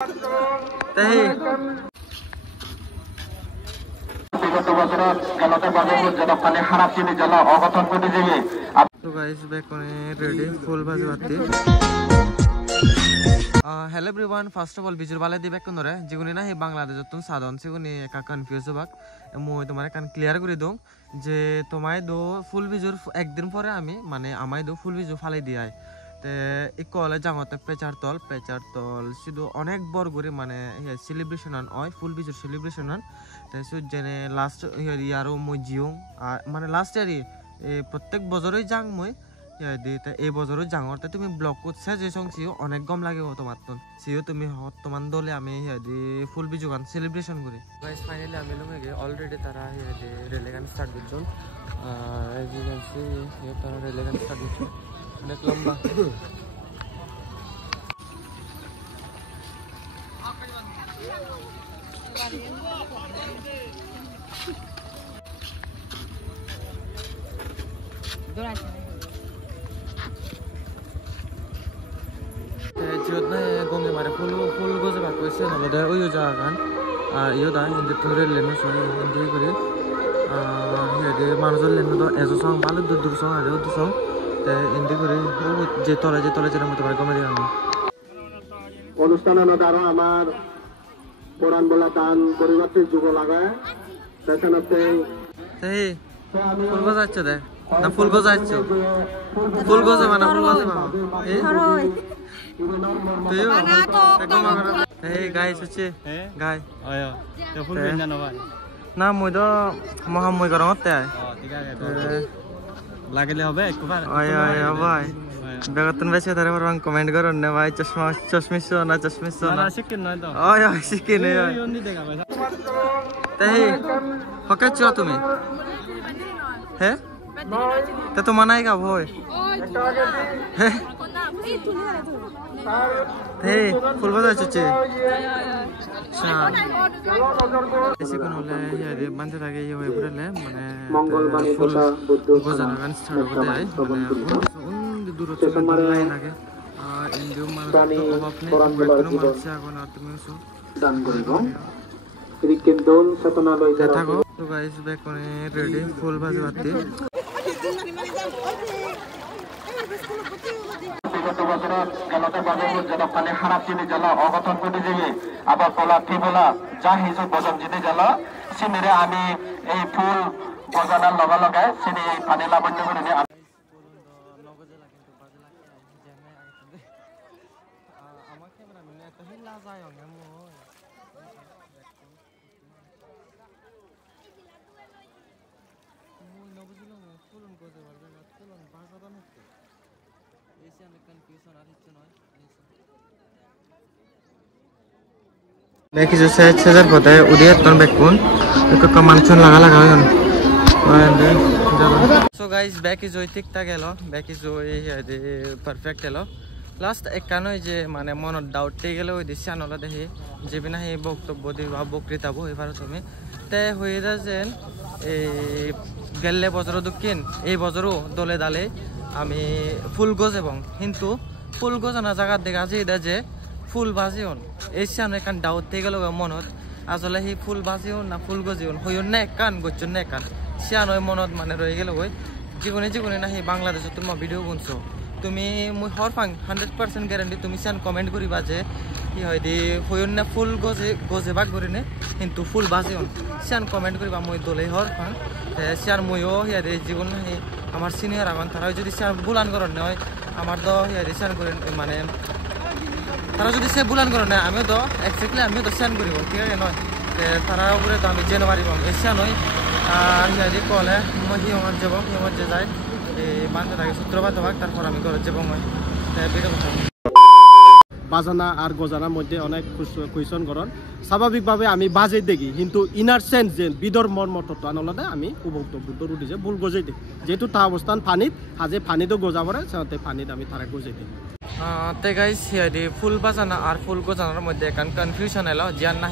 তাই বিগত বছৰত গেলতে বাজেবোৰ জনপানী খারাপ চিনি জল অগঠন প্রতিযোগী তো গাইস ব্যাক করে রেডি ফুল বাজে বাতি hello everyone first of all bijur bale di back konore jiguni na he bangladesh tun sadon siguni eka confuse bak moi tomare kan clear kori dong je tomai do full bijur ekdin pore ami mane amai do full bijur phale diay te ikole jangote pechar tol sidu onek bor gori mane celebration on oi full bijur celebration on te so jene last year moi jiung mane last year প্রত্যেক বছরই যাং মই দিতে এই বছরও যাঙর তুমি blog করছে যে song CO অনেক গম লাগে তোমার তো সিও তুমি বর্তমান দলে আমি দি ফুল বিজুগান সেলিব্রেশন করি গাইস ফাইনালি আমি লগে অলরেডি তারা দি রেলেগান স্টার্ট করছেন as you can see here তারা রেলেগান স্টার্ট করছে অনেক লম্বা Jodna gonge mare full goze bak koise nalo da oyo jagan iyo da inde thore leno sori inde gori hede manujol leno do ezo song balu dur song aro du song te inde gori je tole jera mото bar gomeri ami অনুষ্ঠানের দ্বারা আমার পুরান বলা দান পরিবর্তে যুগ লাগায় সেখানে এই ফুল গোজ আছে দে না ফুল গোজ আছে ফুল গোজ মানে ফুল গোজ এই hey guys hoche guy ayo to full bin na ba na moi do moham moi garongot te ঠিক আছে লাগলে হবে একবার ayo bhai বেগতন বেশি ধরে বরং কমেন্ট করুন না ভাই চশমিস না না শিখিন না তো ayo শিখিন এই ওনি দেখা ভাই তাই হকে চ তুমি হে তা তো মানাই গা ভয় হে hey ফুল বাজার চচ্ছে এসে কোন হলে ইয়ারে বানতে থাকে এই হয়ে পড়লে মানে মঙ্গলবারে ফুল বাজার গান স্টার্ট হতে যায় মানে দূরত্ব লাইন লাগে ইন্ডিও মানে অভাব নেই কোনো মানুষ এখন আর তুমি দান করিব ক্রিকেট দল সতনালয় থাকো তো গাইস ব্যাক করে রেডি ফুল বাজে বাতি বিগত বছৰত গেলতে বাজেবোৰ জনপানী খারাপ চিনি জল অগঠন প্রতিযোগী আবার পোলা টিবোলা যা হিজু বজন জিনি জল চিনিরে আমি এই ফুল গজানার লগে চিনি পানী লাবণ্য করে নিয়ে আমার ক্যামেরা মিলে এত হিলা যায় না মই নবুঝিল ফুলন করতে পারবে না ফুলন বাজাদান হচ্ছে এসে আমি কনফিউশন আর হচ্ছে নয় দেখি যে সেজার পথে উড়িয়ে তন বেকুন এক কমানছন লাগা হন সো গাইস ব্যাক ইজ ওই ঠিকঠাক এলো ব্যাক ইজ ওই পারফেক্ট এলো লাস্ট একানই যে মানে মনত ডাউট থেকে গেলে ওই দিশা নলা দেখি যে বিনা সেই বক্তব্য দিবা বক্তৃতা বই এবার তুমি তে হয়ে যাচ্ছেন এই গেলে বছর দক্ষিণ এই বছরও দলে দালে আমি ফুল গজ এবং কিন্তু ফুল গজানা জায়গার দেখা আছে এটা যে ফুল বাজিওন এই সামনে এখান ডাউট থেকে গেল মনত আসলে সেই ফুল বাজিওন না ফুল গজিওন হইন না একান গজন না একান সিয়ান ওই মনত মানে রয়ে গেল ওই জীবনে না সেই বাংলাদেশত তুমি ভিডিও বনছো তুমি মই হরফাং 100% গ্যারান্টি তুমি সিয়ান কমেন্ট করিবা যে কি হয় দি হইন না ফুল গজে বাগ করিনে কিন্তু ফুল বাজিওন সিয়ান কমেন্ট করিবা মই দলে হরফাং সিয়ার মইও হিয়ারে জীবন আমার সিনিয়র আগন তারা যদি সিয়ার বুলান করেন নয় আমার তো হিয়ারে সিয়ান করেন মানে তারা যদি সে বুলান করেন আমিও তো এক্স্যাক্টলি আমিও তো সিয়ান করিব ঠিক আছে নয় তারা উপরে তো আমি জেনে পারিব এসিয়া নয় আর হিয়ারে কলে মই হিমত যাব হিমত যে যায় এই বান্ধে থাকে সূত্রপাত হওয়াক তারপর আমি ঘরে যাব মই ভিডিও কথা বাজানা আর গজানার মধ্যে অনেক কুয়েশন করেন স্বাভাবিকভাবে আমি বাজে দেখি কিন্তু ইনার সেন্স যে বিদর মর্মতত্ব আনলতে আমি উপভোক্ত বুদ্ধ রুটি যে ভুল গজাই দিই যেহেতু তা অবস্থান পানিত হাজে পানিতো গজা পড়ে সাথে পানিত আমি তারা গজাই দিই তে গাইস হিয়াদি ফুল বাজানা আর ফুল গজানার মধ্যে কান কনফিউশন এলো জিয়ান না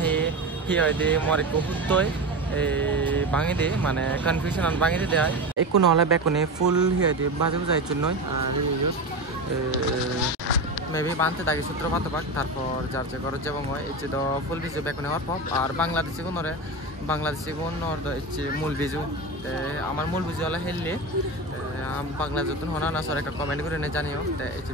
হিয়াদি মরে কুহুতই এই ভাঙি দে মানে কনফিউশন আর ভাঙি দে দেয় একটু নহলে বেকনে ফুল হিয়াদি বাজে যাইছ নয় আর মেবি বানতে থাকি সূত্রপাত পাক তারপর যার যে ঘর যাবো হয় এই তো ফুল বিজু বেকুনে হওয়ার পর আর বাংলাদেশি কোন হচ্ছে মূল বিজু আমার মূল বিজু হলে হেললে বাংলা যতন হনা না সর একটা কমেন্ট করে জানিও এই যে